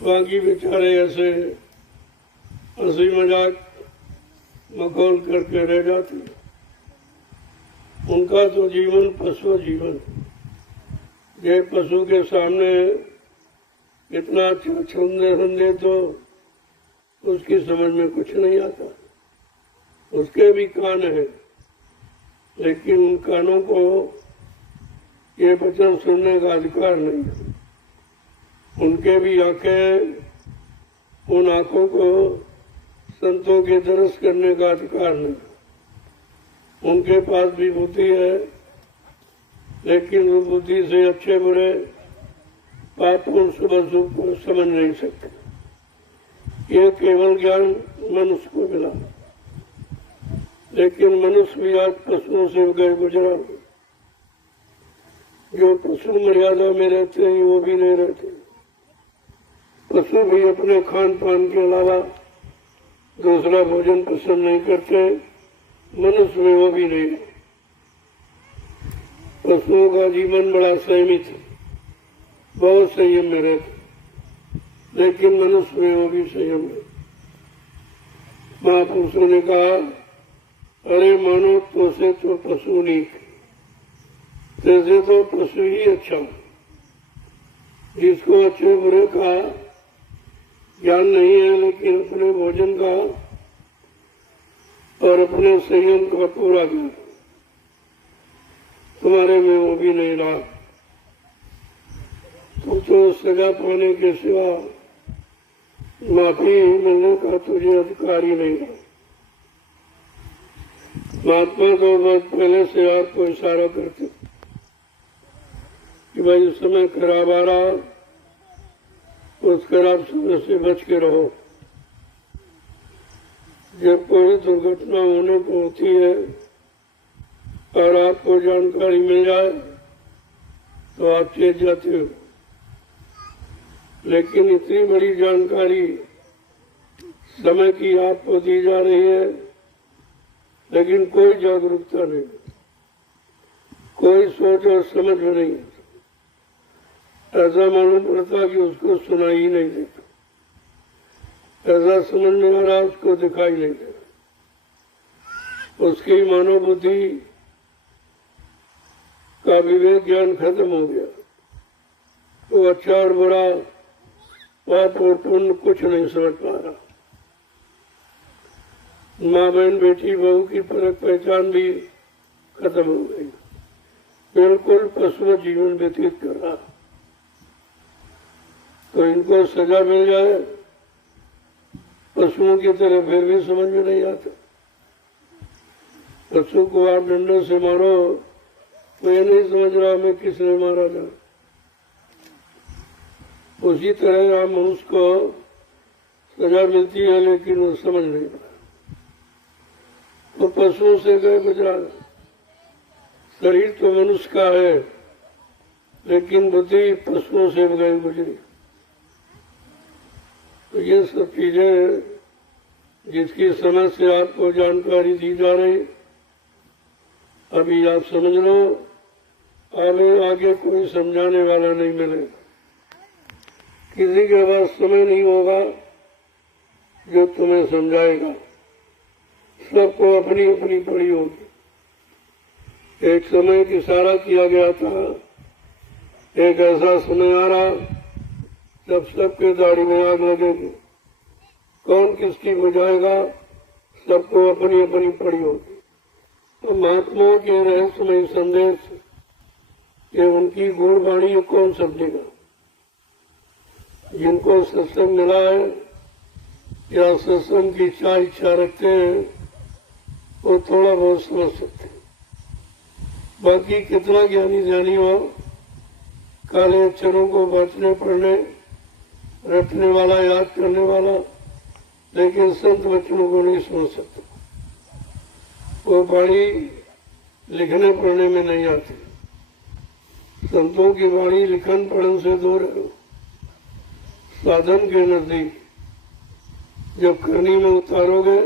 बाकी बेचारे ऐसे हंसी मजाक मखौल करके रह जाते। उनका तो जीवन पशु जीवन, ये पशु के सामने इतना अच्छा छंदे तो उसकी समझ में कुछ नहीं आता। उसके भी कान हैं, लेकिन उन कानों को ये वचन सुनने का अधिकार नहीं है। उनके भी आंखें, उन आंखों को संतों के दर्श करने का अधिकार नहीं। उनके पास भी बुद्धि है, लेकिन वो बुद्धि से अच्छे बुरे पाप और शुभ अशुभ को समझ नहीं सकते। ये केवल ज्ञान मनुष्य को मिला, लेकिन मनुष्य भी आज पशुओं से गए गुजरा। जो पशु मर्यादा में रहते हैं वो भी नहीं रहते। पशु भी अपने खान पान के अलावा दूसरा भोजन पसंद नहीं करते, मनुष्य में वो भी नहीं है। पशुओं का जीवन बड़ा संयमित है, बहुत संयम में रहते, लेकिन मनुष्य में वो भी संयम है। महापुरुषों ने कहा, अरे मानो तो से तो पशु नीक, जैसे तो पशु ही अच्छा। जिसको अच्छे बुरे का ज्ञान नहीं है, लेकिन अपने भोजन का और अपने संयम का पूरा ज्ञान, तुम्हारे में वो भी नहीं रहा। तुम तो सजा पाने के सिवा माफी मिलने का तुझे अधिकार ही नहीं रहा। महात्मा तो बहुत पहले से आपको इशारा करते कि भाई उस समय खराब आ रहा, उस खराब समय से बच के रहो। जब कोई दुर्घटना होने को होती है और आपको जानकारी मिल जाए तो आप चेत जाते हो, लेकिन इतनी बड़ी जानकारी समय की आपको दी जा रही है, लेकिन कोई जागरूकता नहीं, कोई सोच और समझ में नहीं। ऐसा मालूम पड़ता कि उसको सुनाई ही नहीं देता, ऐसा समझ में आ रहा उसको दिखाई नहीं दे रहा। उसकी मानव बुद्धि का विवेक ज्ञान खत्म हो गया, तो अच्छा और बुरा, पाप और पुण्य कुछ नहीं समझ पा रहा। माँ बहन बेटी बहू की परख पहचान भी खत्म हो गई, बिल्कुल पशु जीवन व्यतीत कर रहा। तो इनको सजा मिल जाए पशुओं की तरह, फिर भी समझ में नहीं आता। पशु को आप डंडे से मारो तो ये नहीं समझ रहा मैं किसने मारा था। उसी तरह आप मनुष्य को सजा मिलती है, लेकिन वो समझ नहीं पा। तो पशुओं से गए गुजरा। शरीर तो मनुष्य का है, लेकिन बुद्धि पशुओं से गए गुजरी। तो ये सब चीजें जिसकी समझ से आपको जानकारी दी जा रही, अभी आप समझ लो, आगे कोई समझाने वाला नहीं मिलेगा। किसी के पास समय नहीं होगा जो तुम्हें समझाएगा, सबको अपनी अपनी पड़ी होगी। एक समय की इशारा किया गया था, एक ऐसा समय आ रहा जब सबके दाढ़ी में आग लगेगी, कौन किसकी बुझाएगा, सबको अपनी अपनी पड़ी होगी। तो महात्माओं के रहस्यमय संदेश ये उनकी गुण वाणी कौन समझेगा? जिनको सत्संग मिला है या सत्संग की इच्छा रखते हैं, वो थोड़ा बहुत समझ सकते हैं। बाकी कितना ज्ञानी ध्यानी हो, काले अक्षरों को बचने पढ़ने रटने वाला, याद करने वाला, लेकिन संत वचनों को नहीं समझ सकता। वो वाणी लिखने पढ़ने में नहीं आती। संतों की वाणी लिखन पढ़न से दूर है, साधन के नजदीक। जब करनी में उतारोगे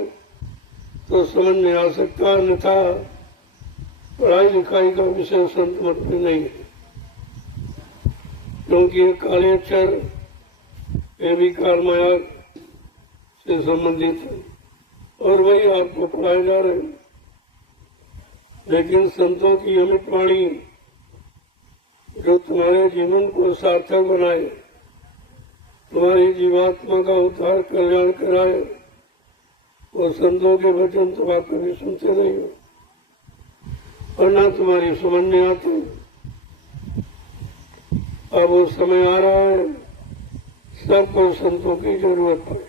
तो समझ में आ सकता, अन्यथा पढ़ाई लिखाई का विषय संत मत में नहीं है। क्योंकि ये काले अक्षर वे भी काल माया से संबंधित है और वही आपको पढ़ाए जा रहे हैं। लेकिन संतों की अमृत वाणी जो तुम्हारे जीवन को सार्थक बनाए, तुम्हारी जीवात्मा का उद्धार कल्याण कराए, वो संतों के वचन तो आप कभी सुनते नहीं हो और ना तुम्हारी समझ में आते। अब वो समय आ रहा है सबको संतों की जरूरत पड़े,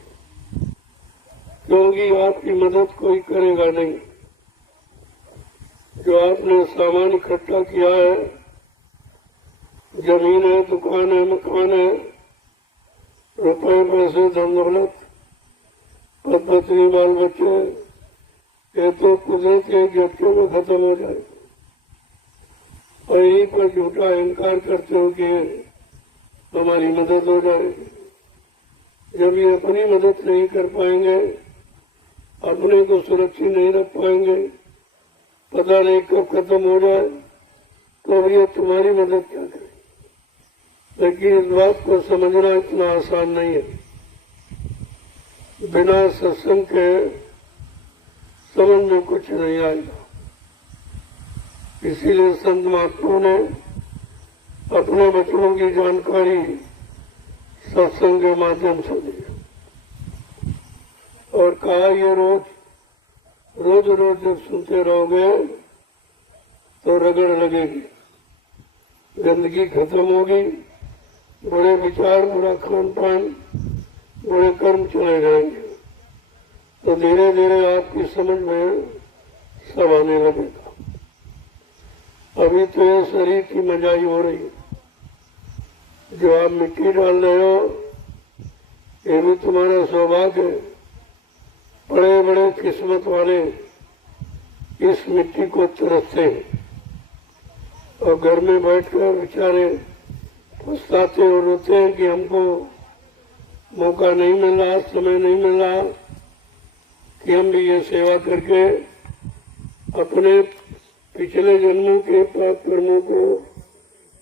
क्योंकि आपकी मदद कोई करेगा नहीं। जो आपने सामान इकट्ठा किया है, जमीन है, दुकान है, मकान है, रुपए पैसे धन दौलत, पत्नी बाल बच्चे, ये तो कुदरत के झटके में खत्म हो जाए और यहीं पर झूठा अहंकार करते हो कि हमारी मदद हो जाएगी। जब ये अपनी मदद नहीं कर पाएंगे, अपने को सुरक्षित नहीं रख पाएंगे, पता नहीं कब खत्म हो जाए, तो अब ये तुम्हारी मदद क्या करे। लेकिन इस बात को समझना इतना आसान नहीं है। बिना सत्संग के समझ में कुछ नहीं आएगा। इसीलिए संत महात्माओं ने अपने बच्चों की जानकारी सत्संग के माध्यम से दी और कहा ये रोज रोज जब सुनते रहोगे तो रगड़ लगेगी, गंदगी खत्म होगी, बड़े विचार, बड़ा खान पान, बड़े कर्म चले जाएंगे, तो धीरे धीरे आपकी समझ में सब आने लगेगा। अभी तो ये शरीर की मजाई हो रही है, जो आप मिट्टी डाल रहे हो ये भी तुम्हारा सौभाग्य है। बड़े बड़े किस्मत वाले इस मिट्टी को तरसते हैं और घर में बैठकर बेचारे पछताते और रोते हैं कि हमको मौका नहीं मिला, समय नहीं मिला कि हम भी ये सेवा करके अपने पिछले जन्मों के पाप कर्मों को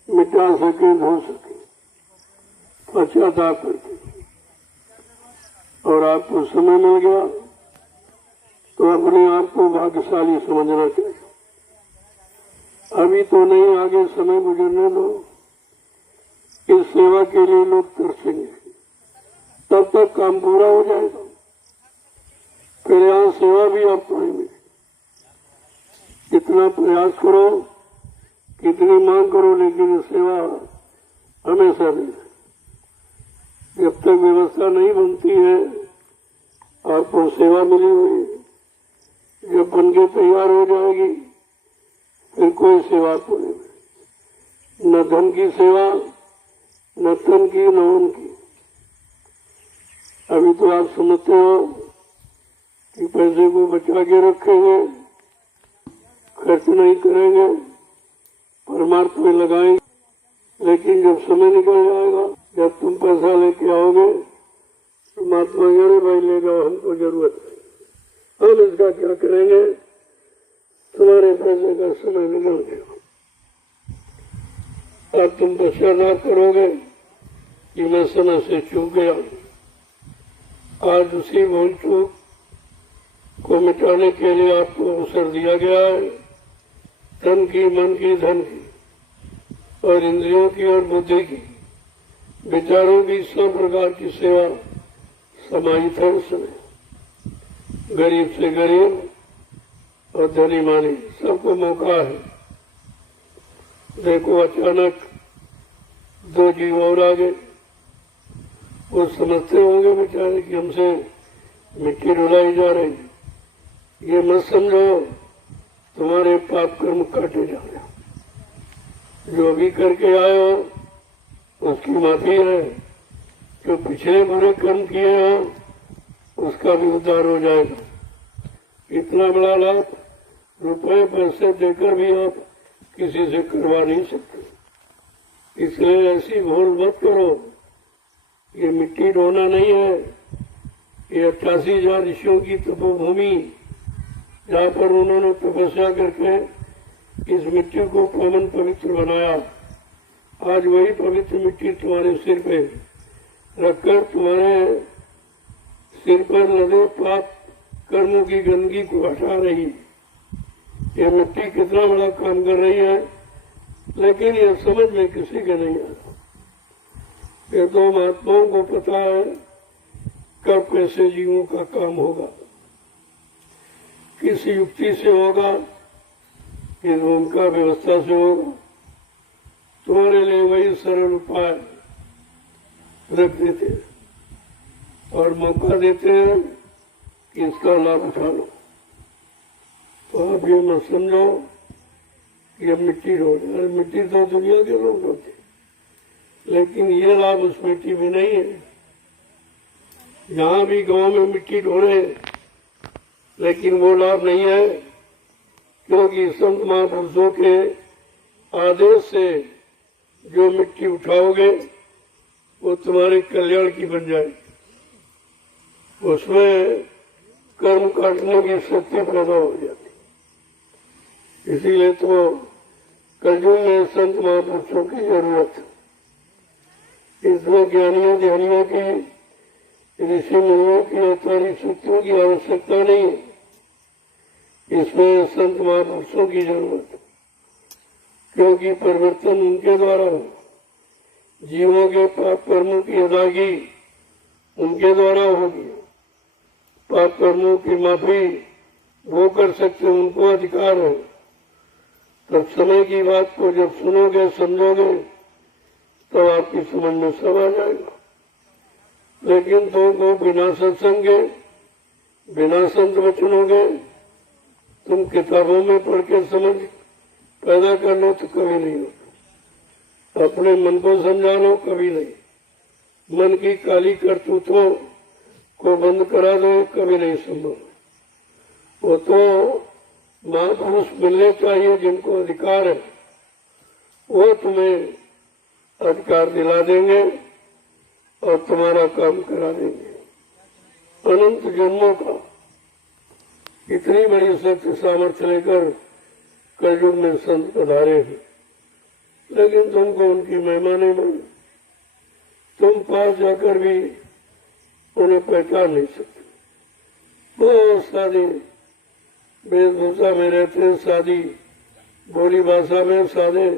मिटा सके, धो सके, पश्चाताप करके। और आपको समय मिल गया तो अपने आप को भाग्यशाली समझना चाहिए। अभी तो नहीं, आगे समय गुजरने दो। इस सेवा के लिए लोग तरसेंगे, तब तक काम पूरा हो जाएगा, फिर यहाँ सेवा भी आपको नहीं मिलेगी। कितना प्रयास करो, कितनी मांग करो, लेकिन सेवा हमेशा नहीं। जब तक व्यवस्था नहीं बनती है आपको सेवा मिली हुई, जब बनके तैयार हो जाएगी फिर कोई सेवा आपको नहीं मिलेगी। न धन की सेवा, न तन की, न मन की। अभी तो आप समझते हो कि पैसे को बचा के रखेंगे, खर्च नहीं करेंगे, परमार्थ में लगाएंगे, लेकिन जब समय निकल जाएगा, जब तुम पैसा लेके आओगे तो महात्मा यारे भाई ले जाओ, हमको जरूरत है, हम इसका क्या करेंगे, तुम्हारे पैसे का समय निकल गया। अब तुम पश्चाताप करोगे कि मैं समय से चूक गया। आज उसी भूल चूक को मिटाने के लिए आपको अवसर दिया गया है। तन की, मन की, धन की और इंद्रियों की और बुद्धि की, विचारों की सब प्रकार की सेवा समाहित है उसमें। गरीब से गरीब और धनी मानी सबको मौका है। देखो अचानक दो जीव और आ गए, वो समझते होंगे बेचारे कि हमसे मिट्टी डुलाई जा रही है। ये मत समझो तुम्हारे पाप कर्म काटे जा रहे। जो भी करके आए हो उसकी माफी है, जो पिछले बुरे कर्म किए हो उसका भी उद्धार हो जाएगा। इतना बड़ा लाभ रुपए पैसे देकर भी आप किसी से करवा नहीं सकते। इसलिए ऐसी भूल मत करो। ये मिट्टी ढोना नहीं है, ये 88,000 ऋषियों की तपोभूमि, जहाँ पर उन्होंने तपस्या करके इस मिट्टी को पावन पवित्र बनाया। आज वही पवित्र मिट्टी तुम्हारे सिर पे रखकर तुम्हारे सिर पर लदे पाप कर्मों की गंदगी को हटा रही। ये मिट्टी कितना बड़ा काम कर रही है, लेकिन ये समझ में किसी के नहीं आता। ये तो महात्माओं को पता है कब कैसे जीवों का काम होगा, किस युक्ति से होगा, किस उनका व्यवस्था से होगा। तुम्हारे लिए वही सरल उपाय रख देते हैं और मौका देते हैं कि इसका लाभ उठा लो। तो आप ये मत समझो कि अब मिट्टी ढो रहे हैं। मिट्टी तो दुनिया के लोग ढोते, लेकिन ये लाभ उस मिट्टी में नहीं है। यहाँ भी गांव में मिट्टी ढो रहे हैं, लेकिन वो लाभ नहीं है, क्योंकि संत महापुरुषों के आदेश से जो मिट्टी उठाओगे वो तुम्हारे कल्याण की बन जाएगी। उसमें कर्म काटने की शक्ति पैदा हो जाती। इसीलिए तो कलयुग में संत महापुरुषों की जरूरत है। इसमें ज्ञानियों ध्यानियों की, ऋषि मुनियों की अवतारी शक्तियों की आवश्यकता नहीं है। इसमें संत महापुरुषों की जरूरत है, क्योंकि परिवर्तन उनके द्वारा हो। जीवों के पाप कर्मों की अदायगी उनके द्वारा होगी। पाप कर्मों की माफी वो कर सकते, उनको अधिकार है। तब समय की बात को जब सुनोगे, समझोगे, तब आपकी समझ में सब आ जाएगा। लेकिन तुमको बिना सत्संग के, बिना संत वचनों के तुम किताबों में पढ़ के समझ पैदा कर लो तो कभी नहीं होता। अपने मन को समझा लो, कभी नहीं। मन की काली करतूतों को बंद करा दो, कभी नहीं संभव। वो तो महापुरुष मिलने चाहिए जिनको अधिकार है, वो तुम्हें अधिकार दिला देंगे और तुम्हारा काम करा देंगे। अनंत जन्मों का इतनी बड़ी शक्ति सामर्थ्य लेकर कलयुग में संत पधारे हैं, लेकिन तुमको उनकी महिमा नहीं मालूम। तुम पास जाकर भी उन्हें पहचान नहीं सकते। बहुत सारी वेशभूषा में रहते हैं, सादी बोली भाषा में, सादे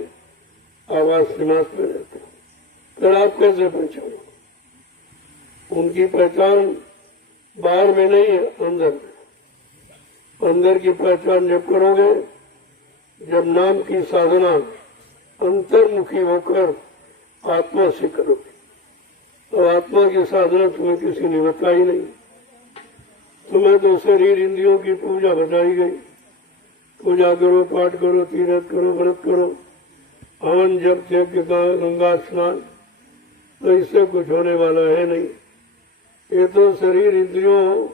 आवास निवास में रहते हैं, फिर आप कैसे पहचानो? उनकी पहचान बाहर में नहीं है, अंदर में। अंदर की पहचान जब करोगे, जब नाम की साधना अंतर्मुखी होकर आत्मा से करोगे, तो आत्मा की साधना तुम्हें किसी ने बताई नहीं। तुम्हें तो शरीर इंद्रियों की पूजा बताई गई। पूजा करो, पाठ करो, तीर्थ करो, व्रत करो, हवन जप यज्ञ गंगा स्नान, तो इससे कुछ होने वाला है नहीं। ये तो शरीर इंद्रियों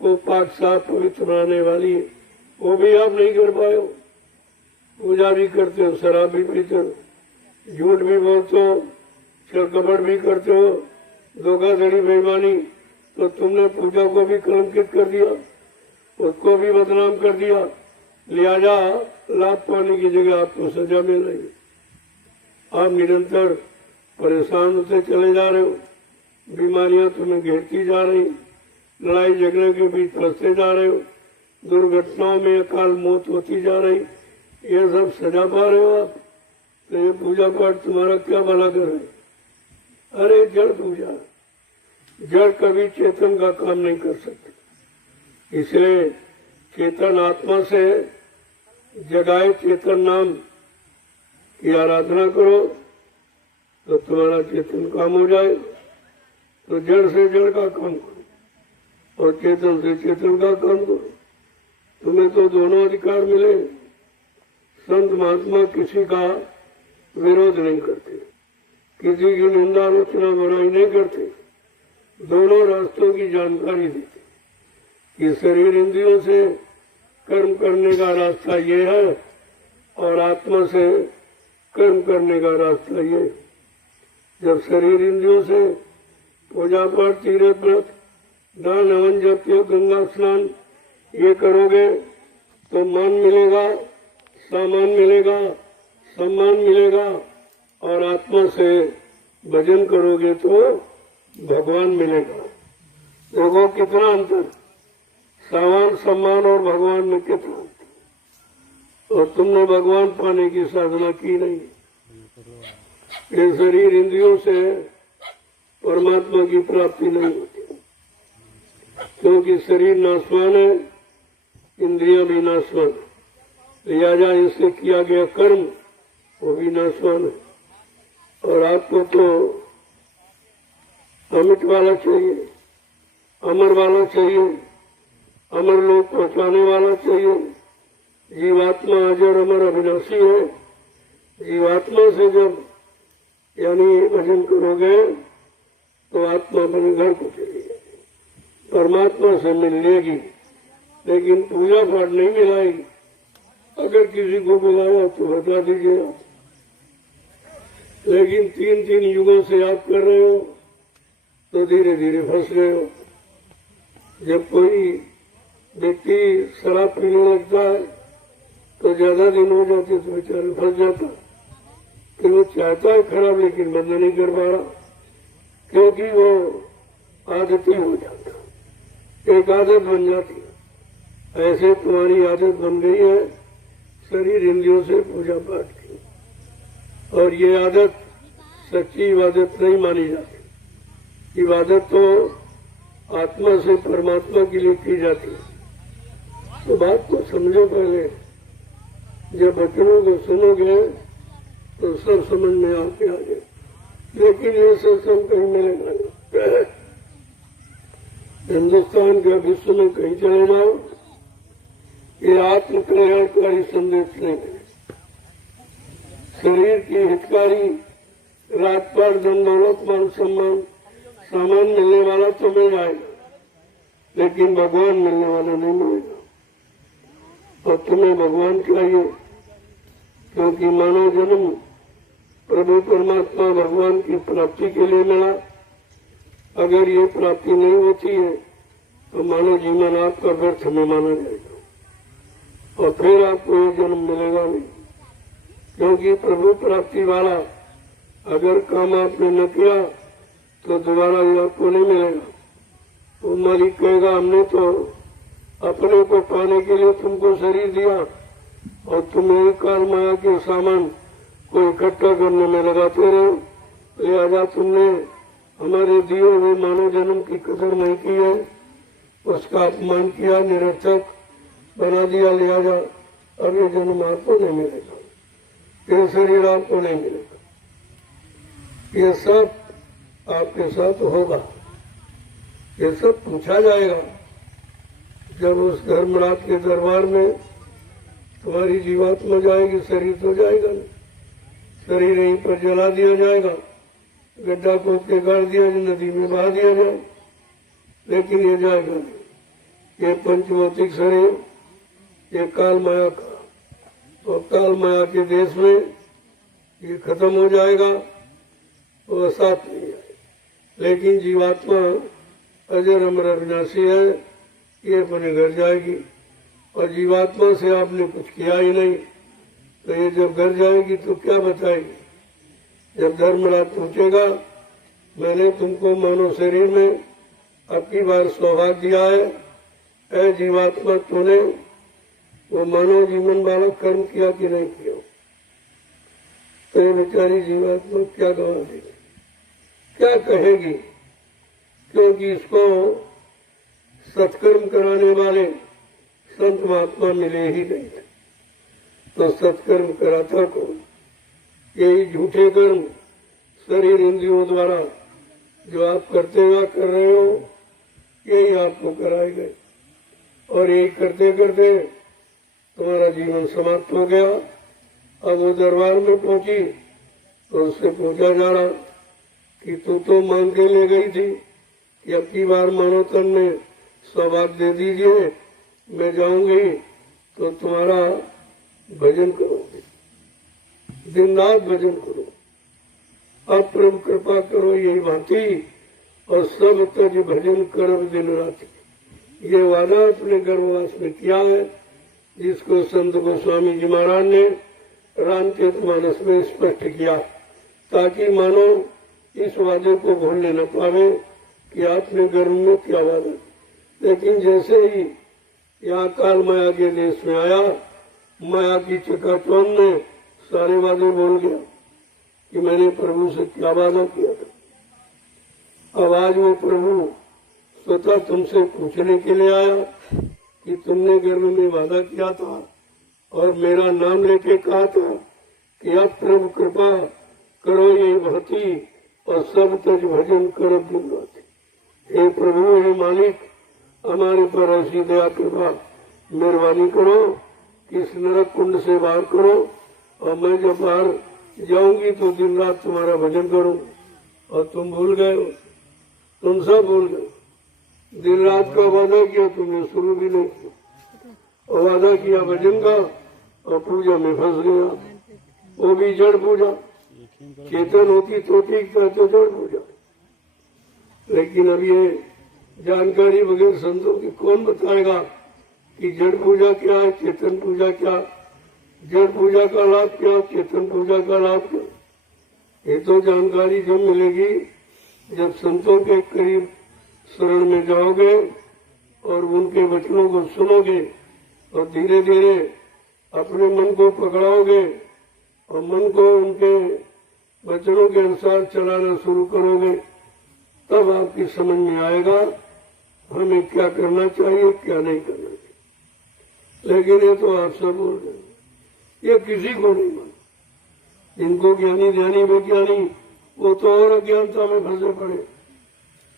को पाक साफ पवित्र बनाने वाली है, वो भी आप नहीं कर पाए हो। पूजा भी करते हो, शराब भी पीते हो, झूठ भी बोलते हो, छल-कपट भी करते हो, धोखाधड़ी बेईमानी, तो तुमने पूजा को भी कलंकित कर दिया, उसको भी बदनाम कर दिया। लिहाजा लाभ पाने की जगह आपको सजा मिल रही है। आप निरंतर परेशान होते चले जा रहे हो, बीमारियां तुम्हें घेरती जा रही, लड़ाई झगड़े के बीच फंसते जा रहे हो, दुर्घटनाओं में अकाल मौत होती जा रही, ये सब सजा पा रहे हो आप। तो ये पूजा पाठ तुम्हारा क्या भला कर रहे? अरे जड़ पूजा, जड़ कभी चेतन का काम नहीं कर सकते। इसलिए चेतन आत्मा से जगाए चेतन नाम की आराधना करो, तो तुम्हारा चेतन काम हो जाए। तो जड़ से जड़ का काम करो और चेतन से चेतन का काम करो, तुम्हें तो दोनों अधिकार मिले। संत महात्मा किसी का विरोध नहीं करते, किसी की निंदा आलोचना बुराई नहीं करते, दोनों रास्तों की जानकारी देते कि शरीर इंद्रियों से कर्म करने का रास्ता ये है और आत्मा से कर्म करने का रास्ता ये। जब शरीर इंद्रियों से पूजा पाठ तीर्थ व्रत दान हवन जप गंगा स्नान ये करोगे तो मान मिलेगा, सामान मिलेगा, सम्मान मिलेगा, और आत्मा से भजन करोगे तो भगवान मिलेगा। देखो कितना अंतर, सामान सम्मान और भगवान में कितना अंतर। और तुमने भगवान पाने की साधना की नहीं। ये शरीर इंद्रियों से परमात्मा की प्राप्ति नहीं होती, क्योंकि शरीर नाशवान है, इंद्रियां भी नाशवान है। लिहाजा इससे किया गया कर्म वो भी नाशवान है। और आपको तो अमिट वाला चाहिए, अमर वाला चाहिए, अमर लोग पहुंचाने वाला चाहिए। जीवात्मा अजर अमर अविनाशी है। जीवात्मा से जब यानी भजन करोगे तो आत्मा अपने घर को चली जाएगी, परमात्मा से मिल लेगी। लेकिन पूजा पाठ नहीं मिलाएगी। अगर किसी को मिलाया तो बता दीजिए आप। लेकिन 3 युगों से आप कर रहे हो तो धीरे धीरे फंस गए हो। जब कोई व्यक्ति शराब पीने लगता है तो ज्यादा दिन हो जाते तो बेचारे फंस जाता। फिर वो चाहता है खराब, लेकिन बंद नहीं कर पा रहा, क्योंकि वो आदती हो जाता, एक आदत बन जाती है। ऐसे तुम्हारी आदत बन गई है शरीर इंद्रियों से पूजा पाठ की, और ये आदत सच्ची इबादत नहीं मानी जाती। इबादत तो आत्मा से परमात्मा के लिए की जाती है। तो बात को समझो पहले, जब वचनों को सुनोगे तो सब समझ में आके आ जाए। लेकिन ये सत्संग कहीं मिलेगा नहीं। हिंदुस्तान के विश्व में कहीं चले जाओ, ये आत्म कल्याणकारी संदेश नहीं मिले। शरीर की हितकारी राजपाट धन दौलत मान सम्मान सामान मिलने वाला तो मिल जाएगा, लेकिन भगवान मिलने वाला नहीं मिलेगा। और तुम्हें भगवान चाहिए, क्योंकि मानव जन्म प्रभु परमात्मा भगवान की प्राप्ति के लिए मिला। अगर ये प्राप्ति नहीं होती है तो मानव जीवन आपका व्यर्थ में माना जाएगा, और फिर आपको ये जन्म मिलेगा नहीं। क्योंकि प्रभु प्राप्ति वाला अगर काम आपने न किया तो दोबारा ये आपको नहीं मिलेगा। वो मालिक कहेगा हमने तो अपने को पाने के लिए तुमको शरीर दिया, और तुम एक काल माया के सामान को इकट्ठा करने में लगाते रहे। लिहाजा तुमने हमारे दिए हुए मानव जन्म की कदर नहीं की है, उसका अपमान किया, निरर्थक बना दिया। लिहाजा अब ये जन्म आपको नहीं मिलेगा, ये शरीर आपको नहीं मिलेगा। ये सब आपके साथ होगा, ये सब पूछा जाएगा जब उस धर्मराज के दरबार में तुम्हारी जीवात्मा जाएगी। शरीर तो जाएगा नहीं, शरीर यहीं पर जला दिया जाएगा, गड्ढा खोद के गाड़ दिया जाए, नदी में बहा दिया जाए, लेकिन ये जाएगा नहीं। ये पंचभौतिक शरीर ये काल माया का, और काल माया के देश में ये खत्म हो जाएगा, वो साथ नहीं आएगा। लेकिन जीवात्मा अजर अमर अविनाशी है, ये अपने घर जाएगी। और जीवात्मा से आपने कुछ किया ही नहीं, तो ये जब घर जाएगी तो क्या बताएगी। जब धर्मराज पूछेगा मैंने तुमको मानव शरीर में अब की बार सौभाग्य दिया है, ऐ जीवात्मा तूने वो मानव जीवन वाला कर्म किया कि नहीं किया। तो ये बेचारी जीवात्मा क्या गवा देगी, क्या कहेगी, क्योंकि इसको सत्कर्म कराने वाले संत महात्मा मिले ही नहीं। तो सत्कर्म कराता कौन? यही झूठे कर्म शरीर इंद्रियों द्वारा जो आप करते हुआ कर रहे हो, यही आपको कराए गए। और यही करते करते तुम्हारा जीवन समाप्त हो गया। अब वो दरबार में पहुंची तो उससे पूछा जा रहा कि तू तो मांग के ले गई थी कि अब की बार मानव तन में सौभाग्य दे दीजिए, मैं जाऊंगी तो तुम्हारा भजन करूंगी, दिन रात भजन करो, अब प्रभु कृपा करो यही भांति, और सब तज भजन करब दिन राति। ये वादा अपने गर्भवास में किया है, जिसको संत गोस्वामी जी महाराज ने रामचरितमानस में स्पष्ट किया, ताकि मानव इस वादे को भूलने न पावे। कि आपने गर्भ में क्या वादा, लेकिन जैसे ही यहाँ काल माया के देश में आया, माया की चकाचौंध में सारे वादे बोल गया कि मैंने प्रभु से क्या वादा किया था। अब आज वो प्रभु स्वतः तुमसे पूछने के लिए आया कि तुमने गर्भ में वादा किया था और मेरा नाम लेके कहा था कि अब प्रभु कृपा करो ये भक्ति और सब तज भजन करो दिन रात। हे प्रभु, हे मालिक, हमारे पर ऐसी दया कृपा मेहरबानी करो कि इस नरक कुंड से बाहर करो और मैं जब बाहर जाऊंगी तो दिन रात तुम्हारा भजन करूं। और तुम भूल गए हो, तुम सब भूल गए। दिन रात का वादा किया तुमने, शुरू भी नहीं किया, और वादा किया भजन का और पूजा में फंस गया, वो भी जड़ पूजा। चेतन होती तो ठीक था, तो जड़ पूजा। लेकिन अब ये जानकारी बगैर संतों की कौन बताएगा कि जड़ पूजा क्या है, चेतन पूजा क्या, जड़ पूजा का लाभ क्या, चेतन पूजा का लाभ क्या। ये तो जानकारी जब मिलेगी जब संतों के करीब शरण में जाओगे और उनके वचनों को सुनोगे और धीरे धीरे अपने मन को पकड़ाओगे और मन को उनके वचनों के अनुसार चलाना शुरू करोगे, तब आपकी समझ में आएगा हमें क्या करना चाहिए, क्या नहीं करना चाहिए। लेकिन ये तो आप सब बोल रहे हैं, ये किसी को नहीं मालूम। जिनको ज्ञानी ध्यानी वैज्ञानी, वो तो और अज्ञानता में फंसे पड़े,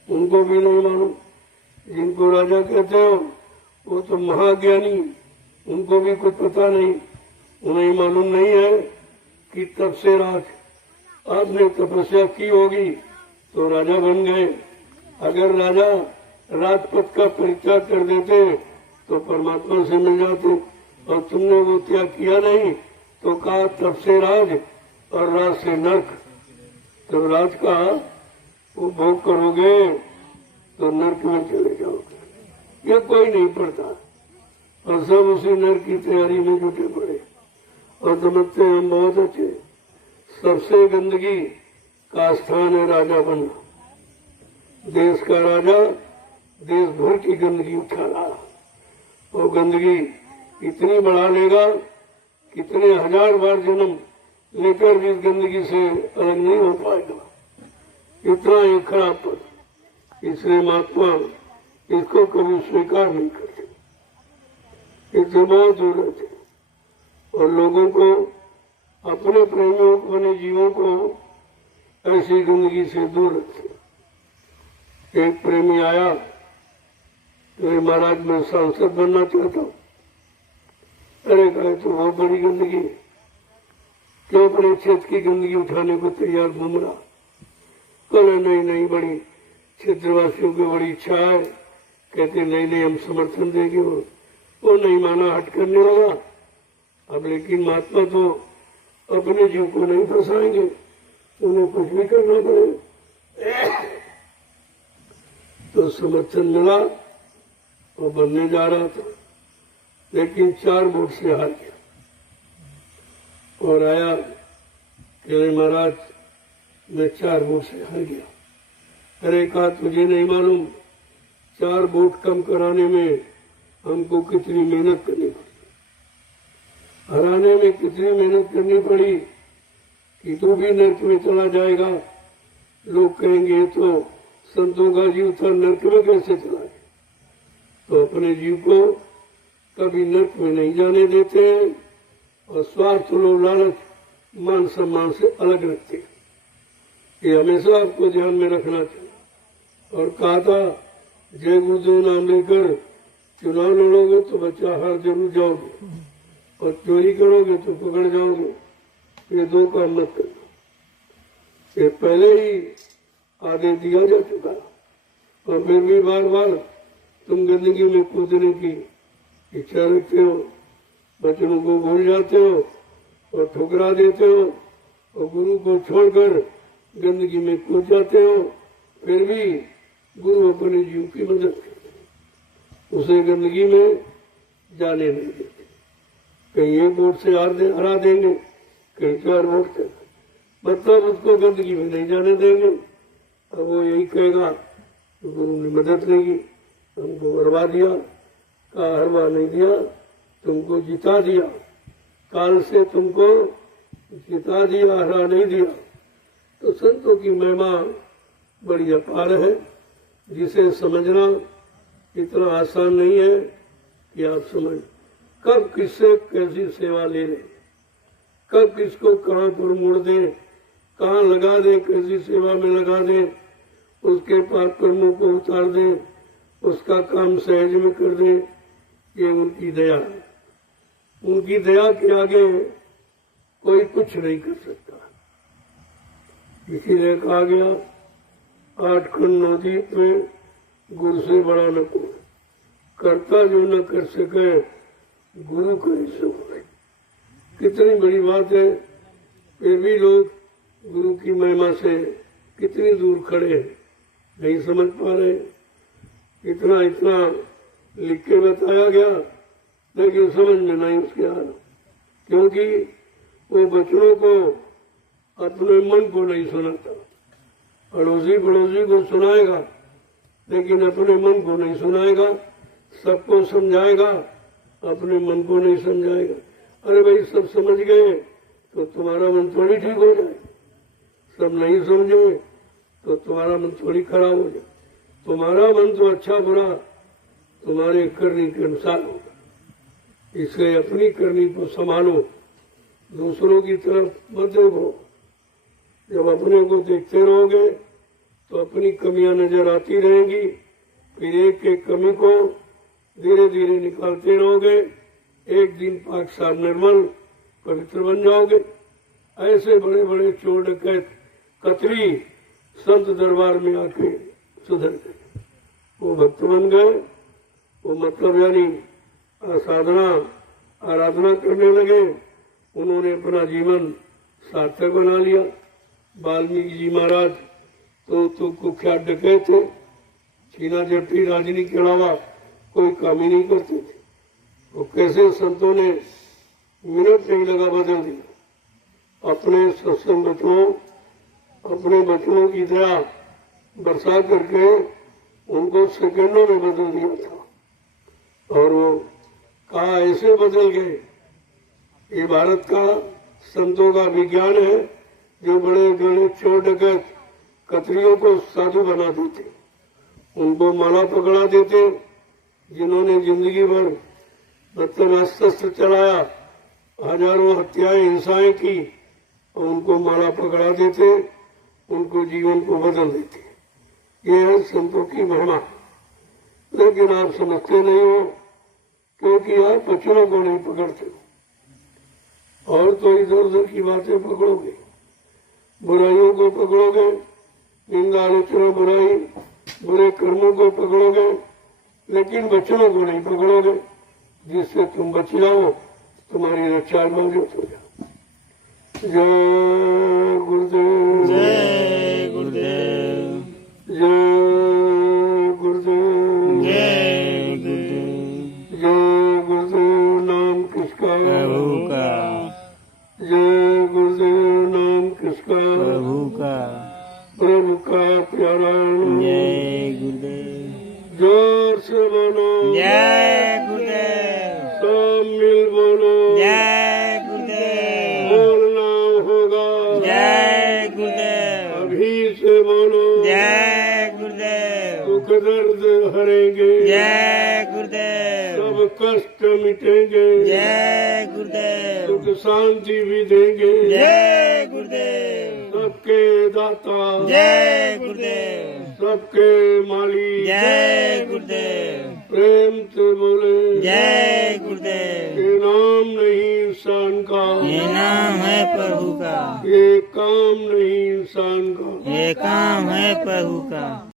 उनको भी नहीं मालूम। जिनको राजा कहते हो वो तो महाज्ञानी, उनको भी कुछ पता नहीं। उन्हें मालूम नहीं है कि तब से राज आपने तपस्या की होगी तो राजा बन गए। अगर राजा राजपथ का परित्याग कर देते तो परमात्मा से मिल जाते, और तुमने वो त्याग किया नहीं तो कहा तब से राज और राज से नर्क। जब राज का वो भोग करोगे तो नर्क में चले जाओगे। ये कोई नहीं पड़ता, और सब उसी नर्क की तैयारी में जुटे पड़े और समझते हैं हम बहुत अच्छे। सबसे गंदगी का स्थान है राजा बनना। देश का राजा देश भर की गंदगी उठा रहा, वो गंदगी इतनी बढ़ा लेगा, कितने हजार बार जन्म लेकर भी इस गंदगी से अलग नहीं हो पाएगा। इतना ही खराब पद, इसलिए महात्मा इसको कभी स्वीकार नहीं करते, इससे बहुत दूर रहते और लोगों को, अपने प्रेमियों को, अपने जीवों को ऐसी गंदगी से दूर रखते। एक प्रेमी आया, तो महाराज मैं सांसद बनना चाहता हूँ। अरे कहा तो बहुत बड़ी गंदगी, क्यों अपने क्षेत्र की गंदगी उठाने को तैयार घूम रहा। कहले नहीं नहीं, बड़ी क्षेत्रवासियों की बड़ी इच्छा है। कहते नहीं नहीं हम समर्थन देंगे। वो नहीं माना, हट करने लगा। अब लेकिन महात्मा तो अपने जीव को नहीं फंसाएंगे, उन्हें कुछ भी करना पड़ेगा। तो समर्थन मिला और बनने जा रहा था, लेकिन 4 वोट से हार गया और आया कि महाराज मैं 4 वोट से हार गया। अरे कहा तुझे नहीं मालूम 4 वोट कम कराने में हमको कितनी मेहनत करनी पड़ी, हराने में कितनी मेहनत करनी पड़ी कि तू भी नर्क में चला जाएगा। लोग कहेंगे तो संतों का जीव था, नर्क में कैसे चला गया। तो अपने जीव को कभी नर्क में नहीं जाने देते हैं और स्वार्थ लोभ लालच मान सम्मान से अलग रखते हैं। ये हमेशा आपको ध्यान में रखना चाहिए। और कहा था जय गुरुदेव नाम लेकर चुनाव लड़ोगे तो बच्चा हार जरूर जाओगे, और चोरी करोगे तो पकड़ जाओगे। ये 2 काम मत करना। ये पहले ही आदेश दिया जा चुका, और फिर भी बार बार तुम गंदगी में कूदने की इच्छा रखते हो, बचनों को भूल जाते हो और ठुकरा देते हो, और गुरु को छोड़कर गंदगी में कूद जाते हो। फिर भी गुरु अपने जीव की मदद करते, उसे गंदगी में जाने नहीं देते। कहीं 1 वोट से हरा देंगे, कहीं 4 वोट से, मतलब उसको गंदगी में नहीं जाने देंगे। अब वो यही कहेगा तो गुरु ने मदद नहीं की, हमको हरवा दिया। कहा हरवा नहीं दिया, तुमको जिता दिया, काल से तुमको जिता दिया, हरा नहीं दिया। तो संतों की महिमा बड़ी अपार है, जिसे समझना इतना आसान नहीं है कि आप समझ कब किससे कैसी सेवा ले लें, कब किसको कहाँ पर मोड़ दें, कहाँ लगा दें, कैसी सेवा में लगा दें, उसके पाप कर्मों को उतार दें, उसका काम सहज में कर दें। ये उनकी दया है। उनकी दया के आगे कोई कुछ नहीं कर सकता। इसीलिए कहा गया 8 खंड 9 दीप में गुरु से बड़ा न कोई, करता जो न कर सके गुरु करे सो। कितनी बड़ी बात है, फिर भी लोग गुरु की महिमा से कितनी दूर खड़े हैं, नहीं समझ पा रहे। इतना इतना लिख के बताया गया, लेकिन समझ में नहीं उसके आ रहा, क्योंकि वो बच्चों को अपने मन को नहीं सुनाता। अड़ोसी पड़ोसी को सुनाएगा, लेकिन अपने मन को नहीं सुनाएगा। सबको समझाएगा, अपने मन को नहीं समझाएगा। अरे भाई, सब समझ गए तो तुम्हारा मन थोड़ी ठीक हो जाए, सब नहीं समझे तो तुम्हारा मन थोड़ी खराब हो जाए। तुम्हारा मन तो अच्छा बुरा तुम्हारे करनी के अनुसार होगा। इसलिए अपनी करनी को संभालो, दूसरों की तरफ मत देखो। जब अपने को देखते रहोगे तो अपनी कमियां नजर आती रहेंगी, फिर एक एक कमी को धीरे धीरे निकालते रहोगे। एक दिन पाक साफ निर्मल पवित्र बन जाओगे। ऐसे बड़े बड़े चोर डकैत कतरी संत दरबार में आके सुधर गए, वो भक्त बन गए। वो मतलब यानी साधना आराधना करने लगे। उन्होंने अपना जीवन सार्थक बना लिया। वाल्मीकि जी महाराज तो कुख्यात डकैत थे, छीना झपटी राजनी के अलावा कोई काम ही नहीं करते थे। वो कैसे संतों ने मिनट नहीं लगा बदल दिया। अपने सत्संग बचनों, अपने बचनों की दया बरसा करके उनको सेकंडों में बदल दिया था। और वो कहा ऐसे बदल गए। ये भारत का संतों का विज्ञान है, जो बड़े बड़े चोर डकैत कतरियों को साधु बना देते, उनको माला पकड़ा देते। जिन्होंने जिंदगी भर मतलब अस्त्र चलाया, हजारों हत्याएं हिंसाएं की, और उनको माला पकड़ा देते, उनको जीवन को बदल देते। ये है संतों की महिमा। लेकिन आप समझते नहीं हो, क्योंकि आप बच्चों को नहीं पकड़ते और तो इधर उधर की बातें पकड़ोगे, बुराइयों को पकड़ोगे, निंदा आलोचना बुराई बुरे कर्मों को पकड़ोगे, लेकिन बच्चों को नहीं पकड़ोगे। जिससे तुम बच जाओ, तुम्हारी रक्षा मौजूद हो जाओ। जय गुरुदेव, जय गुरुदेव, जय गुरुदेव, जय गुरुदेव। जय गुरुदेव। नाम किसका? प्रभु का, जय गुरुदेव। नाम किसका? प्रभु का, प्रभु का प्यारा। जय गुरुदेव। जोर से बोलो, जय गुरुदेव। सब मिल बोलो, जय गुरुदेव। बोलना होगा, जय गुरुदेव। अभी से बोलो, जय गुरुदेव। दुख दर्द हरेंगे, जय गुरुदेव। सब कष्ट मिटेंगे, जय गुरुदेव। सुख शांति भी देंगे, जय गुरुदेव। सबके दाता, जय गुरुदेव। सबके मालिक, जय गुरुदेव। प्रेम से बोले, जय गुरुदेव। ये नाम नहीं इंसान का, ये नाम है प्रभु का, ये काम नहीं इंसान का। ये काम है प्रभु का।